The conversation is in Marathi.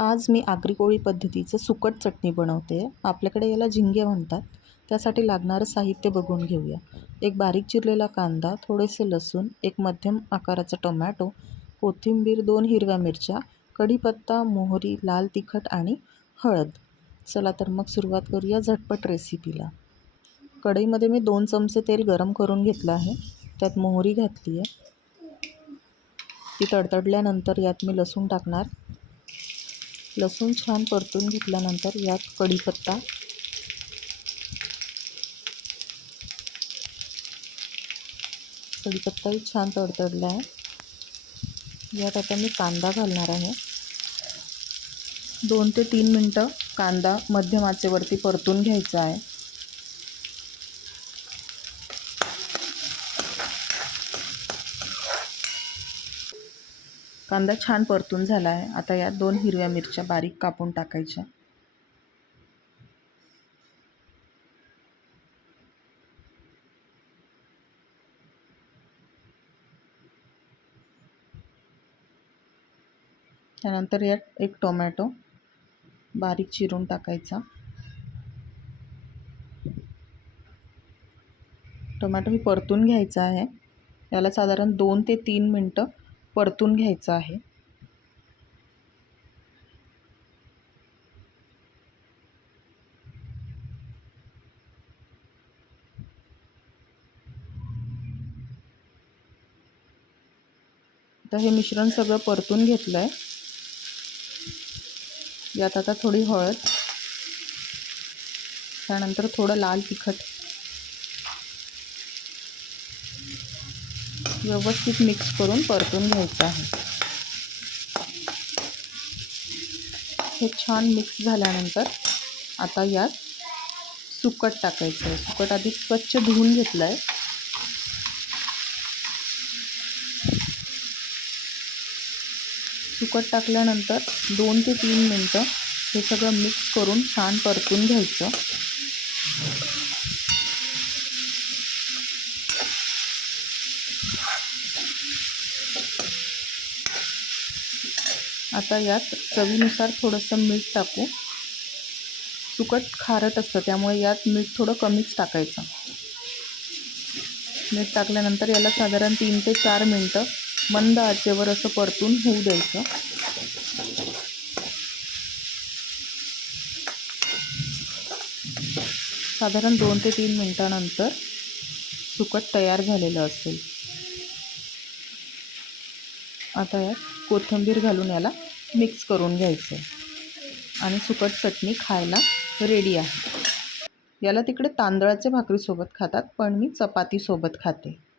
आज मी आगरी कोळी पद्धतीचं सुकट चटणी बनवते. आपल्याकडे याला झिंगे म्हणतात. त्यासाठी लागणारं साहित्य बघून घेऊया. एक बारीक चिरलेला कांदा थोडेसे लसूण एक मध्यम आकाराचा टोमॅटो कोथिंबीर दोन हिरव्या मिरच्या कढीपत्ता मोहरी लाल तिखट आणि हळद. चला तर मग सुरुवात करूया झटपट रेसिपीला. कढईमध्ये मी दोन चमचे तेल गरम करून घेतलं आहे. त्यात मोहरी घातली आहे ती तडतडल्यानंतर यात मी लसूण टाकणार. लसूण छान परतून घेतल्यानंतर यात कढीपत्ता. कढीपत्ताही छान तडतडला आहे. यात आता मी कांदा घालणार आहे. दोन ते तीन मिनटं कांदा मध्यम आचेवरती परतून घ्यायचा आहे. कांदा छान परतून झाला आहे. आता यात दोन हिरव्या मिरच्या बारीक कापून टाकायच्या. त्यानंतर यात एक टोमॅटो बारीक चिरून टाकायचा. टोमॅटो ही परतून घ्यायचा आहे. याला साधारण दोन ते तीन मिनटं परतून घ्यायचं आहे. तर हे मिश्रण सगळं परतून घेतलं आहे यात आता थोडी हळद त्यानंतर थोडं लाल तिखट. व्यवस्थित मिक्स करून परतून घ्यायचं आहे. हे छान मिक्स झाल्यानंतर आता यात सुकट टाकायचं आहे. सुकट आधी स्वच्छ धुवून घेतलं आहे सुकट टाकल्यानंतर दोन ते तीन मिनटं हे सगळं मिक्स करून छान परतून घ्यायचं. आता यात चवीनुसार थोडंसं मीठ टाकू. सुकट खारट असतं त्यामुळे यात मीठ थोडं कमीच टाकायचं. मीठ टाकल्यानंतर याला साधारण तीन ते चार मिनटं मंद आचेवर असं परतून होऊ द्यायचं. साधारण दोन ते तीन मिनटानंतर सुकट तयार झालेलं असेल. आता यात कोथिंबीर घालून याला मिक्स करून घ्यायचं आहे. आणि सुकट चटणी खायला रेडी आहे. याला तिकडे तांदळाच्या भाकरीसोबत खातात पण मी चपातीसोबत खाते.